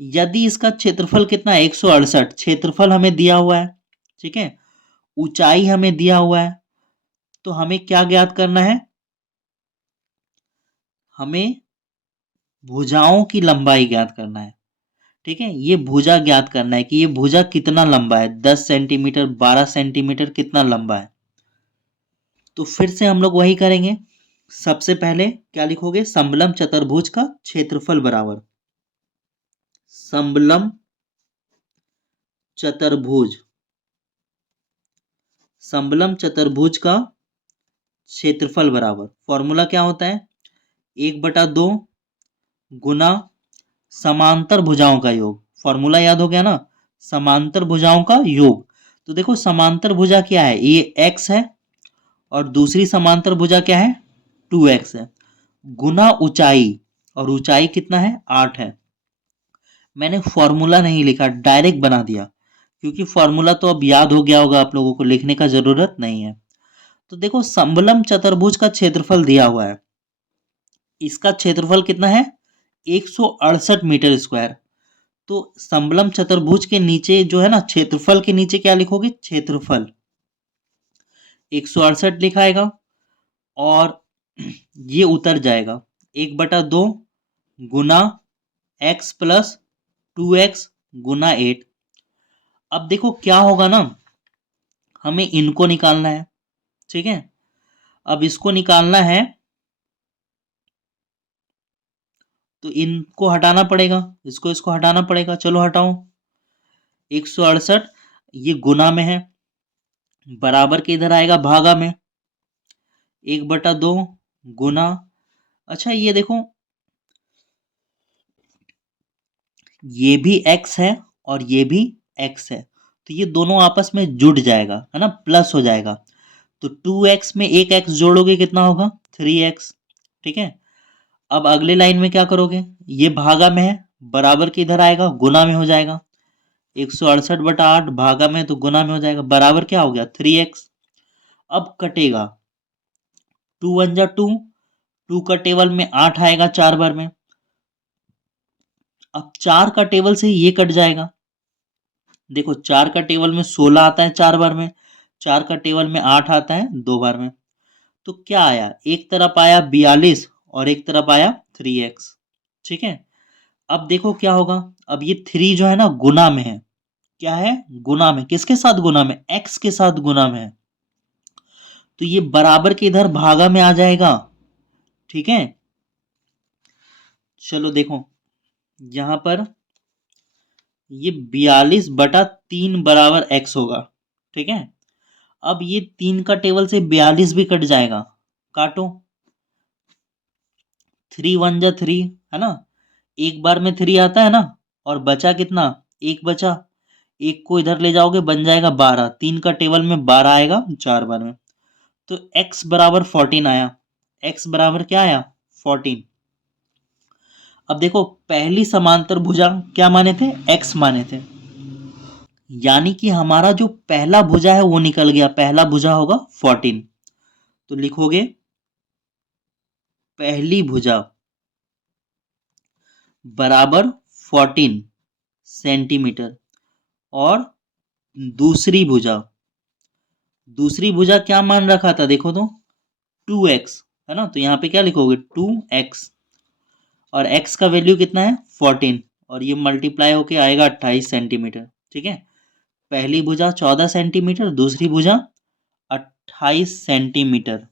यदि इसका क्षेत्रफल कितना है, 168 क्षेत्रफल हमें दिया हुआ है। ठीक है, ऊंचाई हमें दिया हुआ है। तो हमें क्या ज्ञात करना है, हमें भुजाओं की लंबाई ज्ञात करना है। ठीक है, ये भुजा ज्ञात करना है कि ये भुजा कितना लंबा है, 10 सेंटीमीटर, 12 सेंटीमीटर, कितना लंबा है। तो फिर से हम लोग वही करेंगे। सबसे पहले क्या लिखोगे, समबलम चतुर्भुज का क्षेत्रफल बराबर, समबलम चतुर्भुज, समबलम चतुर्भुज का क्षेत्रफल बराबर, फॉर्मूला क्या होता है, 1/2 गुना समांतर भुजाओं का योग। फॉर्मूला याद हो गया ना, समांतर भुजाओं का योग। तो देखो समांतर भुजा क्या है, ये x है, और दूसरी समांतर भुजा क्या है, 2x है, गुना ऊंचाई, और ऊंचाई कितना है, 8 है। मैंने फॉर्मूला नहीं लिखा, डायरेक्ट बना दिया, क्योंकि फॉर्मूला तो अब याद हो गया होगा आप लोगों को, लिखने का जरूरत नहीं है। तो देखो समबलम चतुर्भुज का क्षेत्रफल दिया हुआ है, इसका क्षेत्रफल कितना है, 168 मीटर स्क्वायर। तो समबलम चतुर्भुज के नीचे जो है ना, क्षेत्रफल के नीचे क्या लिखोगे, क्षेत्रफल 168 लिखाएगा, और ये उतर जाएगा 1/2 गुना x प्लस 2x गुना 8। अब देखो क्या होगा ना, हमें इनको निकालना है। ठीक है, अब इसको निकालना है तो इनको हटाना पड़ेगा, इसको हटाना पड़ेगा। चलो हटाओ, 168 ये गुना में है, बराबर के इधर आएगा भागा में, 1/2 गुना, अच्छा ये देखो ये भी x है और ये भी x है, तो ये दोनों आपस में जुड़ जाएगा, है ना, प्लस हो जाएगा। तो 2x में एक x जोड़ोगे कितना होगा, 3x। ठीक है, अब अगले लाइन में क्या करोगे, ये भागा में है, बराबर के इधर आएगा, गुना में हो जाएगा, 168/8 भागा में तो गुना में हो जाएगा, बराबर क्या हो गया, 3x। अब कटेगा, 2 × 1 = 2, 2 का टेबल में 8 आएगा 4 बार में। अब 4 का टेबल से ये कट जाएगा, देखो 4 का टेबल में 16 आता है 4 बार में, 4 का टेबल में 8 आता है 2 बार में। तो क्या आया, एक तरफ आया 42 और एक तरफ आया 3x। ठीक है, अब देखो क्या होगा, अब ये 3 जो है ना गुना में है, क्या है, गुना में, किसके साथ गुना में, x के साथ गुना में है, तो ये बराबर के इधर भागा में आ जाएगा। ठीक है, चलो देखो यहां पर ये 42/3 बराबर x होगा। ठीक है, अब ये 3 का टेबल से 42 भी कट जाएगा, काटो। 3 1 जा 3, है ना, एक बार में 3 आता है ना, और बचा कितना, एक बचा, एक को इधर ले जाओगे बन जाएगा 12, 3 का टेबल में 12 आएगा 4 बार में, तो x बराबर 14 आया। x बराबर क्या आया, 14। अब देखो पहली समांतर भुजा क्या माने थे, x माने थे, यानी कि हमारा जो पहला भुजा है वो निकल गया, पहला भुजा होगा 14। तो लिखोगे पहली भुजा बराबर 14 सेंटीमीटर, और दूसरी भुजा, दूसरी भुजा क्या मान रखा था देखो तो, 2x, है ना, तो यहाँ पे क्या लिखोगे 2x, और x का वैल्यू कितना है 14, और ये मल्टीप्लाई होके आएगा 28 सेंटीमीटर। ठीक है, पहली भुजा 14 सेंटीमीटर, दूसरी भुजा 28 सेंटीमीटर।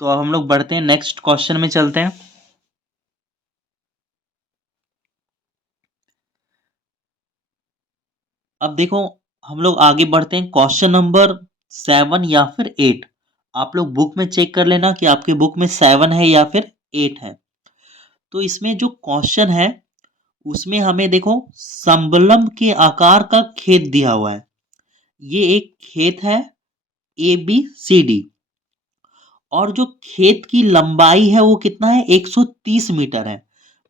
तो अब हम लोग बढ़ते हैं, नेक्स्ट क्वेश्चन में चलते हैं। अब देखो हम लोग आगे बढ़ते हैं, क्वेश्चन नंबर 7 या फिर 8। आप लोग बुक में चेक कर लेना कि आपके बुक में 7 है या फिर 8 है। तो इसमें जो क्वेश्चन है उसमें हमें देखो संबलम के आकार का खेत दिया हुआ है। ये एक खेत है ABCD, और जो खेत की लंबाई है वो कितना है, 130 मीटर है।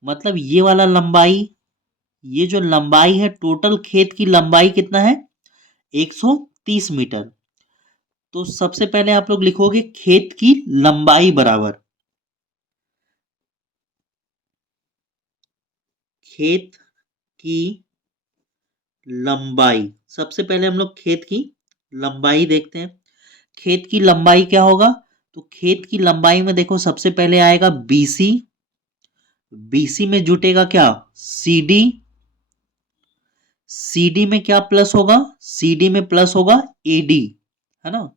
मतलब ये वाला लंबाई, ये जो लंबाई है, टोटल खेत की लंबाई कितना है, 130 मीटर। तो सबसे पहले आप लोग लिखोगे खेत की लंबाई बराबर, खेत की लंबाई, सबसे पहले हम लोग खेत की लंबाई देखते हैं। खेत की लंबाई क्या होगा, तो खेत की लंबाई में देखो सबसे पहले आएगा BC, BC में जुटेगा क्या, CD, CD में क्या प्लस होगा, CD में प्लस होगा AD, है ना,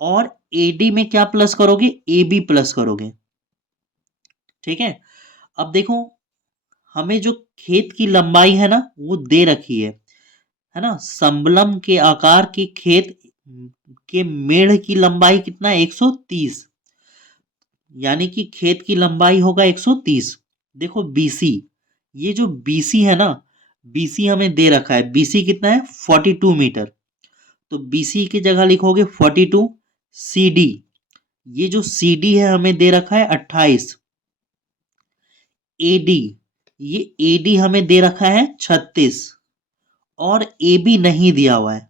और AD में क्या प्लस करोगे, AB प्लस करोगे। ठीक है, अब देखो हमें जो खेत की लंबाई है ना वो दे रखी है ना, संबलम के आकार की खेत के मेढ़ की लंबाई कितना है, 130, यानी कि खेत की लंबाई होगा 130। देखो BC, ये जो BC है ना, BC हमें दे रखा है, BC कितना है 42 मीटर, तो BC की जगह लिखोगे 42। CD, ये जो CD है हमें दे रखा है 28। AD, ये AD हमें दे रखा है 36, और AB नहीं दिया हुआ है,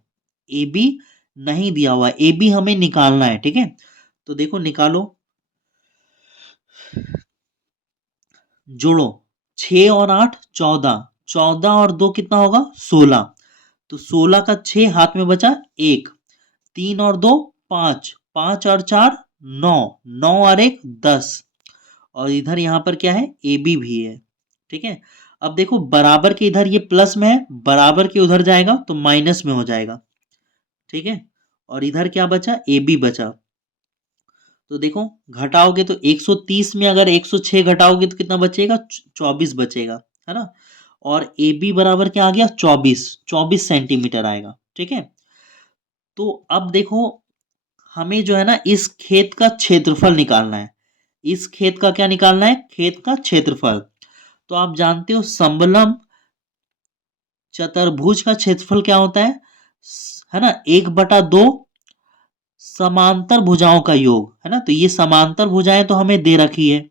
AB नहीं दिया हुआ है, AB हमें निकालना है। ठीक है, तो देखो निकालो, जोड़ो, 6 और 8 14, 14 और 2 कितना होगा 16, तो 16 का 6 हाथ में बचा 1, 3 और 2 5, 5 और 4 9, 9 और 1 10, और इधर यहाँ पर क्या है AB भी है। ठीक है, अब देखो बराबर के इधर ये प्लस में है, बराबर के उधर जाएगा तो माइनस में हो जाएगा। ठीक है, और इधर क्या बचा, AB बचा, तो देखो घटाओगे तो 130 में अगर 106 घटाओगे तो कितना बचेगा, 24 बचेगा, है ना, और AB बराबर क्या आ गया 24, 24 सेंटीमीटर आएगा। ठीक है, तो अब देखो हमें जो है ना इस खेत का क्षेत्रफल निकालना है, इस खेत का क्या निकालना है, खेत का क्षेत्रफल। तो आप जानते हो समलंब चतुर्भुज का क्षेत्रफल क्या होता है ना, 1/2 समांतर भुजाओं का योग, है ना, तो ये समांतर भुजाएं तो हमें दे रखी है,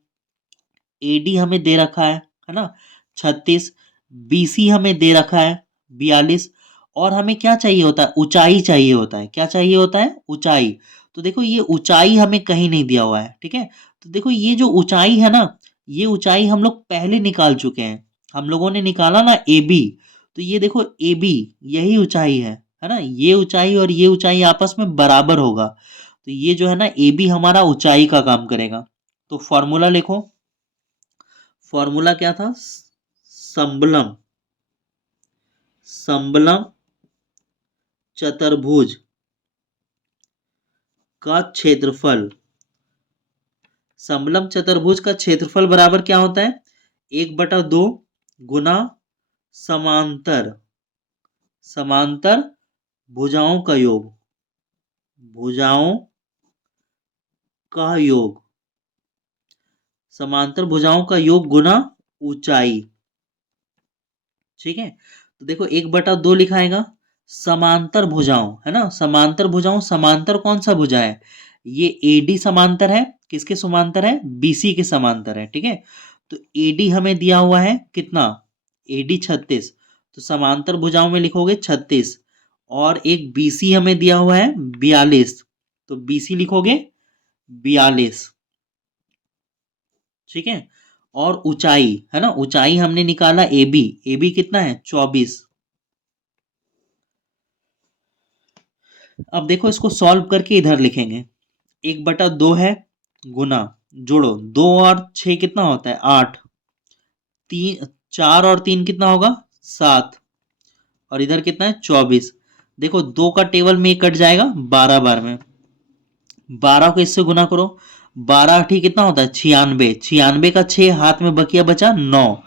AD हमें दे रखा है ना 36, BC हमें दे रखा है 42, और हमें क्या चाहिए होता है, ऊंचाई चाहिए होता है, क्या चाहिए होता है, ऊंचाई। तो देखो ये ऊंचाई हमें कहीं नहीं दिया हुआ है। ठीक है, तो देखो ये जो ऊंचाई है ना, ये ऊंचाई हम लोग पहले निकाल चुके हैं, हम लोगों ने निकाला ना AB, तो ये देखो AB यही ऊंचाई है ना, ये ऊंचाई और ये ऊंचाई आपस में बराबर होगा, तो ये जो है ना AB हमारा ऊंचाई का काम करेगा। तो फॉर्मूला लिखो, फॉर्मूला क्या था, संबलम, संबलम चतुर्भुज का क्षेत्रफल, समलम चतुर्भुज का क्षेत्रफल बराबर क्या होता है, 1/2 गुना समांतर, समांतर भुजाओं का योग, भुजाओं का योग, समांतर भुजाओं का योग गुना ऊंचाई। ठीक है, तो देखो 1/2 लिखाएगा, समांतर भुजाओं है ना, समांतर भुजाओं, समांतर कौन सा भुजा है, ये एडी समांतर है, किसके समांतर है, बीसी के समांतर है। ठीक है, तो एडी हमें दिया हुआ है कितना, एडी 36, तो समांतर भुजाओं में लिखोगे 36, और एक बीसी हमें दिया हुआ है 42, तो बीसी लिखोगे 42। ठीक है, और ऊंचाई है ना, ऊंचाई हमने निकाला एबी, एबी कितना है 24। अब देखो इसको सॉल्व करके इधर लिखेंगे, 1/2 है गुना, जोड़ो 2 और 6 कितना होता है 8, 4 और 3 कितना होगा 7, और इधर कितना है 24। देखो 2 का टेबल में कट जाएगा 12 बार में, 12 को इससे गुना करो, 12 कितना होता है 96, 96 का 6 हाथ में बकिया बचा 9,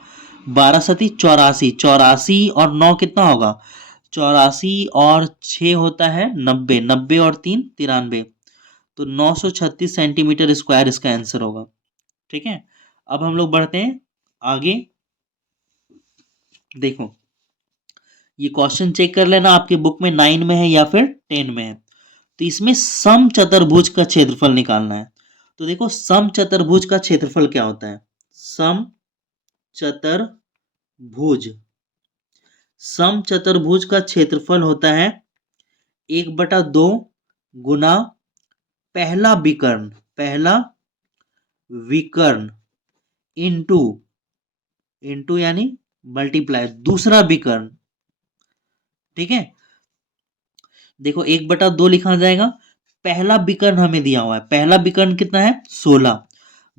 12 84, 84 और 9 कितना होगा 84 और 6 होता है 90, 90 और 3 93, तो 936 सेंटीमीटर स्क्वायर इसका आंसर होगा। ठीक है, अब हम लोग बढ़ते हैं आगे। देखो ये क्वेश्चन चेक कर लेना आपके बुक में 9 में है या फिर 10 में है। तो इसमें सम चतुर्भुज का क्षेत्रफल निकालना है। तो देखो सम चतुर्भुज का क्षेत्रफल क्या होता है, सम चतुर्भुज, सम चतुर्भुज का क्षेत्रफल होता है 1/2 गुना पहला विकर्ण, पहला विकर्ण इंटू, इंटू यानी मल्टीप्लाई दूसरा विकर्ण। ठीक है, देखो 1/2 लिखा जाएगा, पहला विकर्ण हमें दिया हुआ है, पहला विकर्ण कितना है 16,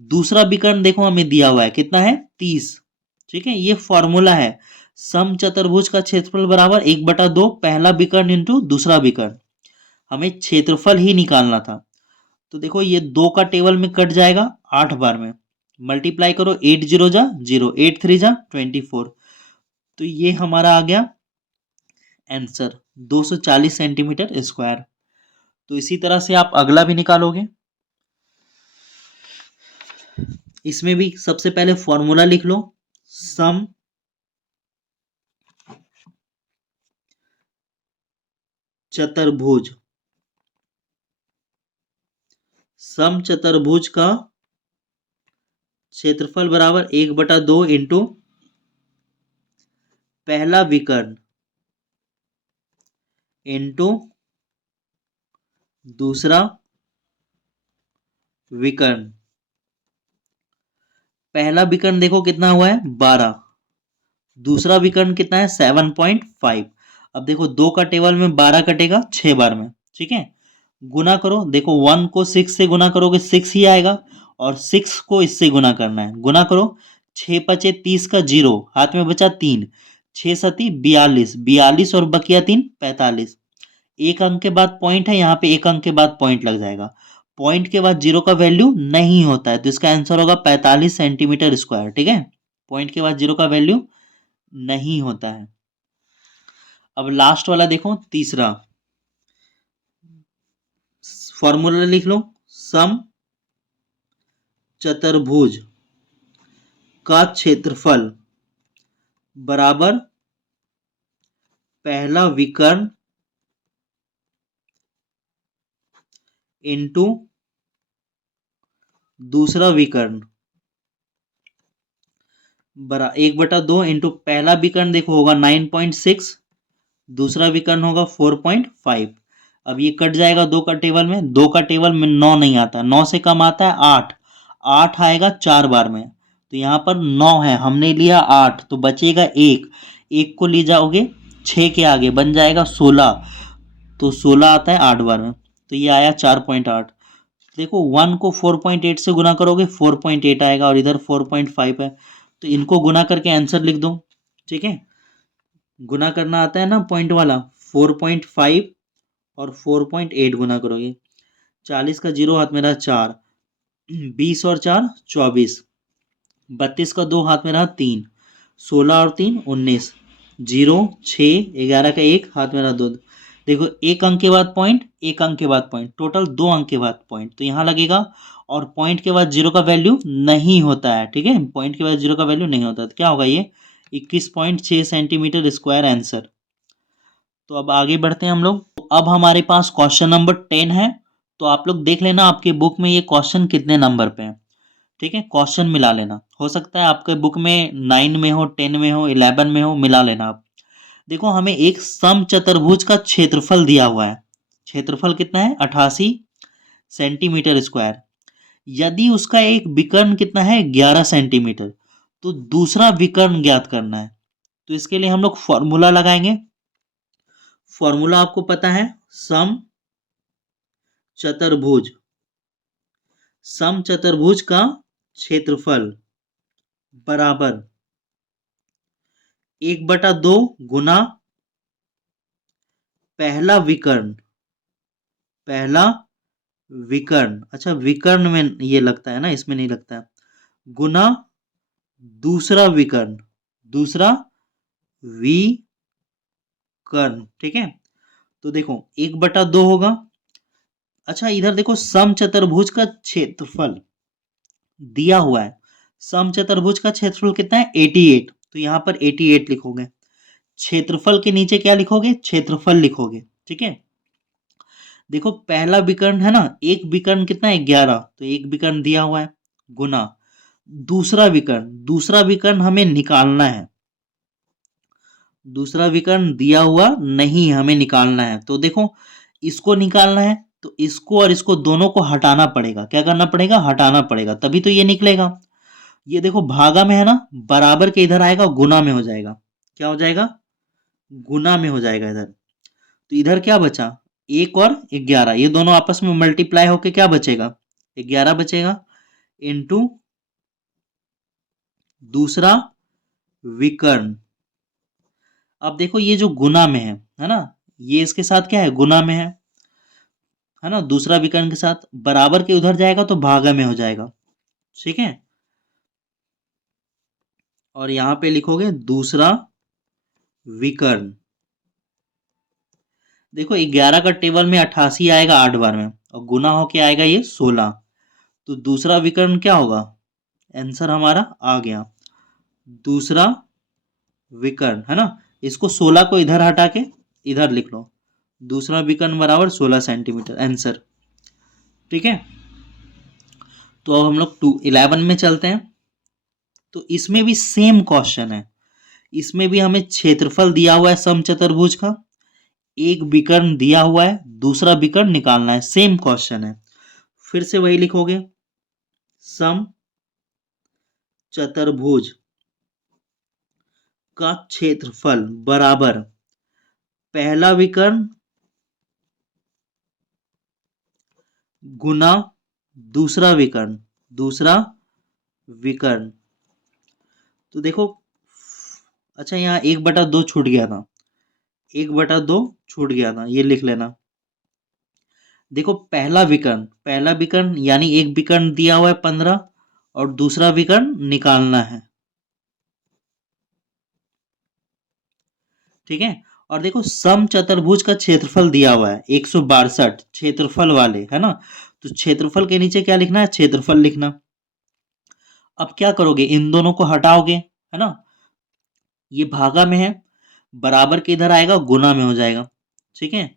दूसरा विकर्ण देखो हमें दिया हुआ है कितना है 30। ठीक है, ये फॉर्मूला है, सम चतुर्भुज का क्षेत्रफल बराबर 1/2 पहला विकर्ण इंटू दूसरा विकर्ण, हमें क्षेत्रफल ही निकालना था। तो देखो ये 2 का टेबल में कट जाएगा 8 बार में, मल्टीप्लाई करो 8 0 जा 0, 8 3 जा 24, तो ये हमारा आ गया आंसर 240 सेंटीमीटर स्क्वायर। तो इसी तरह से आप अगला भी निकालोगे, इसमें भी सबसे पहले फॉर्मूला लिख लो, सम चतुर्भुज, सम चतुर्भुज का क्षेत्रफल बराबर 1/2 इंटू पहला विकर्ण इंटू दूसरा विकर्ण। पहला विकर्ण देखो कितना हुआ है 12, दूसरा विकर्ण कितना है 7.5। अब देखो 2 का टेबल में 12 कटेगा 6 बार में। ठीक है, गुना करो, देखो 1 को 6 से गुना करोगे 6 ही आएगा, और 6 को इससे गुना करना है, गुना करो 6 पचे 30 का 0 हाथ में बचा 3, 6 सती 42, 42 और बकिया 3 45, एक अंक के बाद पॉइंट है, यहाँ पे एक अंक के बाद पॉइंट लग जाएगा, पॉइंट के बाद 0 का वैल्यू नहीं होता है, तो इसका आंसर होगा 45 सेंटीमीटर स्क्वायर। ठीक है, पॉइंट के बाद 0 का वैल्यू नहीं होता है। अब लास्ट वाला देखो तीसरा, फॉर्मूला लिख लो, सम चतुर्भुज का क्षेत्रफल बराबर पहला विकर्ण इंटू दूसरा विकर्ण, बरा 1/2 इंटू पहला विकर्ण देखो होगा 9.6, दूसरा विकर्ण होगा 4.5। अब ये कट जाएगा 2 का टेबल में, 2 का टेबल में 9 नहीं आता, 9 से कम आता है 8, 8 आएगा 4 बार में, तो यहाँ पर 9 है, हमने लिया 8, तो बचेगा 1, 1 को ले जाओगे 6 के आगे बन जाएगा 16, तो 16 आता है 8 बार में, तो ये आया 4.8। देखो 1 को 4.8 से गुना करोगे 4.8 आएगा, और इधर 4.5 है, तो इनको गुना करके आंसर लिख दो। ठीक है, गुना करना आता है ना पॉइंट वाला, 4.5 और 4.8 गुना करोगे, 40 का 0 हाथ में रहा 4, 20 और 4 24, 32 का 2 हाथ में रहा 3, 16 और 3 19, 0, 6, 11 का 1, हाथ में रहा 2। देखो एक अंक के बाद पॉइंट, एक अंक के बाद पॉइंट, टोटल 2 अंक के बाद पॉइंट, तो यहाँ लगेगा। और पॉइंट के बाद जीरो का वैल्यू नहीं होता है, ठीक है, पॉइंट के बाद जीरो का वैल्यू नहीं होता, तो क्या होगा ये 21.6 सेंटीमीटर स्क्वायर आंसर। तो अब आगे बढ़ते हैं हम लोग। तो अब हमारे पास क्वेश्चन नंबर 10 है। तो आप लोग देख लेना आपके बुक में ये क्वेश्चन कितने नंबर पे है, ठीक है, क्वेश्चन मिला लेना, हो सकता है आपके बुक में 9 में हो, 10 में हो, 11 में हो, मिला लेना आप। देखो हमें एक समचतुर्भुज का क्षेत्रफल दिया हुआ है। क्षेत्रफल कितना है 88 सेंटीमीटर स्क्वायर। यदि उसका एक विकर्ण कितना है 11 सेंटीमीटर, तो दूसरा विकर्ण ज्ञात करना है। तो इसके लिए हम लोग फॉर्मूला लगाएंगे। फॉर्मूला आपको पता है, सम चतुर्भुज, सम चतुर्भुज का क्षेत्रफल बराबर 1/2 गुना पहला विकर्ण, पहला विकर्ण, अच्छा विकर्ण में ये लगता है ना, इसमें नहीं लगता है, गुना दूसरा विकर्ण, दूसरा विकर्ण, ठीक है। तो देखो 1/2 होगा। अच्छा इधर देखो समचतुर्भुज का क्षेत्रफल दिया हुआ है। समचतुर्भुज का क्षेत्रफल कितना है 88, तो यहाँ पर 88 लिखोगे। क्षेत्रफल के नीचे क्या लिखोगे, क्षेत्रफल लिखोगे, ठीक है। देखो पहला विकर्ण है ना, एक विकर्ण कितना है 11, तो एक विकर्ण दिया हुआ है, गुना दूसरा विकर्ण, दूसरा विकर्ण हमें निकालना है, दूसरा विकर्ण दिया हुआ नहीं, हमें निकालना है। तो देखो इसको निकालना है, तो इसको और इसको दोनों को हटाना पड़ेगा, क्या करना पड़ेगा, हटाना पड़ेगा, तभी तो ये निकलेगा। ये देखो भागा में है ना, बराबर के इधर आएगा, गुना में हो जाएगा, क्या हो जाएगा, गुना में हो जाएगा इधर। तो इधर क्या बचा, 1 और 11, ये दोनों आपस में मल्टीप्लाई होके क्या बचेगा, 11 बचेगा, इंटू दूसरा विकर्ण। अब देखो ये जो गुना में है ना, ये इसके साथ क्या है, गुना में है ना, दूसरा विकर्ण के साथ बराबर के उधर जाएगा तो भागा में हो जाएगा, ठीक है। और यहां पे लिखोगे दूसरा विकर्ण। देखो 11 का टेबल में 88 आएगा 8 बार में, और गुना होके आएगा ये 16, तो दूसरा विकर्ण क्या होगा, आंसर हमारा आ गया, दूसरा विकर्ण, है ना। इसको 16 को इधर हटा के इधर लिख लो, दूसरा विकर्ण बराबर 16 सेंटीमीटर, आंसर, ठीक है। तो अब हम लोग 11 में चलते हैं। तो इसमें भी सेम क्वेश्चन है, इसमें भी हमें क्षेत्रफल दिया हुआ है समचतुर्भुज का, एक विकर्ण दिया हुआ है, दूसरा विकर्ण निकालना है, सेम क्वेश्चन है। फिर से वही लिखोगे, सम चतुर्भुज का क्षेत्रफल बराबर पहला विकर्ण गुना दूसरा विकर्ण, दूसरा विकर्ण। तो देखो अच्छा यहाँ 1/2 छूट गया था, 1/2 छूट गया था, ये लिख लेना। देखो पहला विकर्ण, पहला विकर्ण यानी एक विकर्ण दिया हुआ है 15, और दूसरा विकर्ण निकालना है, ठीक है। और देखो सम चतुर्भुज का क्षेत्रफल दिया हुआ है 162 क्षेत्रफल वाले, है ना। तो क्षेत्रफल के नीचे क्या लिखना है, क्षेत्रफल लिखना। अब क्या करोगे, इन दोनों को हटाओगे, है ना, ये भागा में है, बराबर के इधर आएगा, गुना में हो जाएगा, ठीक है।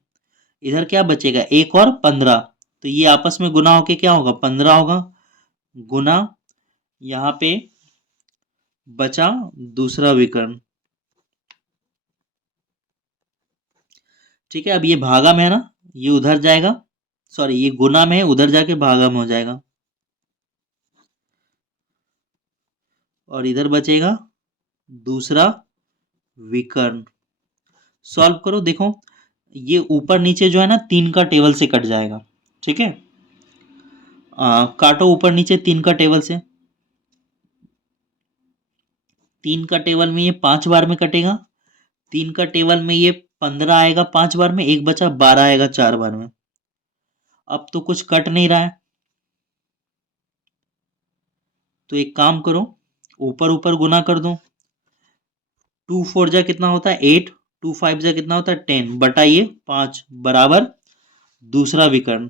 इधर क्या बचेगा 1 और 15, तो ये आपस में गुना होके क्या होगा 15 होगा, गुना यहाँ पे बचा दूसरा विकर्ण, ठीक है। अब ये भागा में है ना, ये उधर जाएगा, सॉरी ये गुना में है, उधर जाके भागा में हो जाएगा, और इधर बचेगा दूसरा विकर्ण। सॉल्व करो, देखो ये ऊपर नीचे जो है ना 3 का टेबल से कट जाएगा, ठीक है। काटो ऊपर नीचे 3 का टेबल से, 3 का टेबल में ये 5 बार में कटेगा, 3 का टेबल में ये 15 आएगा 5 बार में, एक बचा 12 आएगा 4 बार में। अब तो कुछ कट नहीं रहा है, तो एक काम करो, ऊपर ऊपर गुना कर दो, टू फोर जा कितना होता है 8, टू फाइव जा कितना होता है 10 बटा ये 5 बराबर दूसरा विकर्ण।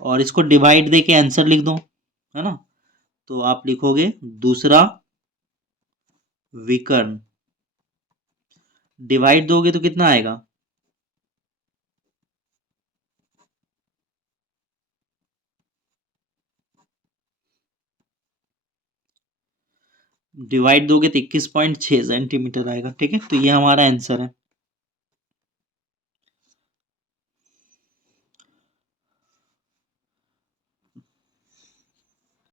और इसको डिवाइड देके आंसर लिख दो, है ना। तो आप लिखोगे दूसरा विकर्ण, डिवाइड दोगे तो कितना आएगा, डिवाइड दोगे तो 21.6 सेंटीमीटर आएगा। ठीक है, तो ये हमारा आंसर है।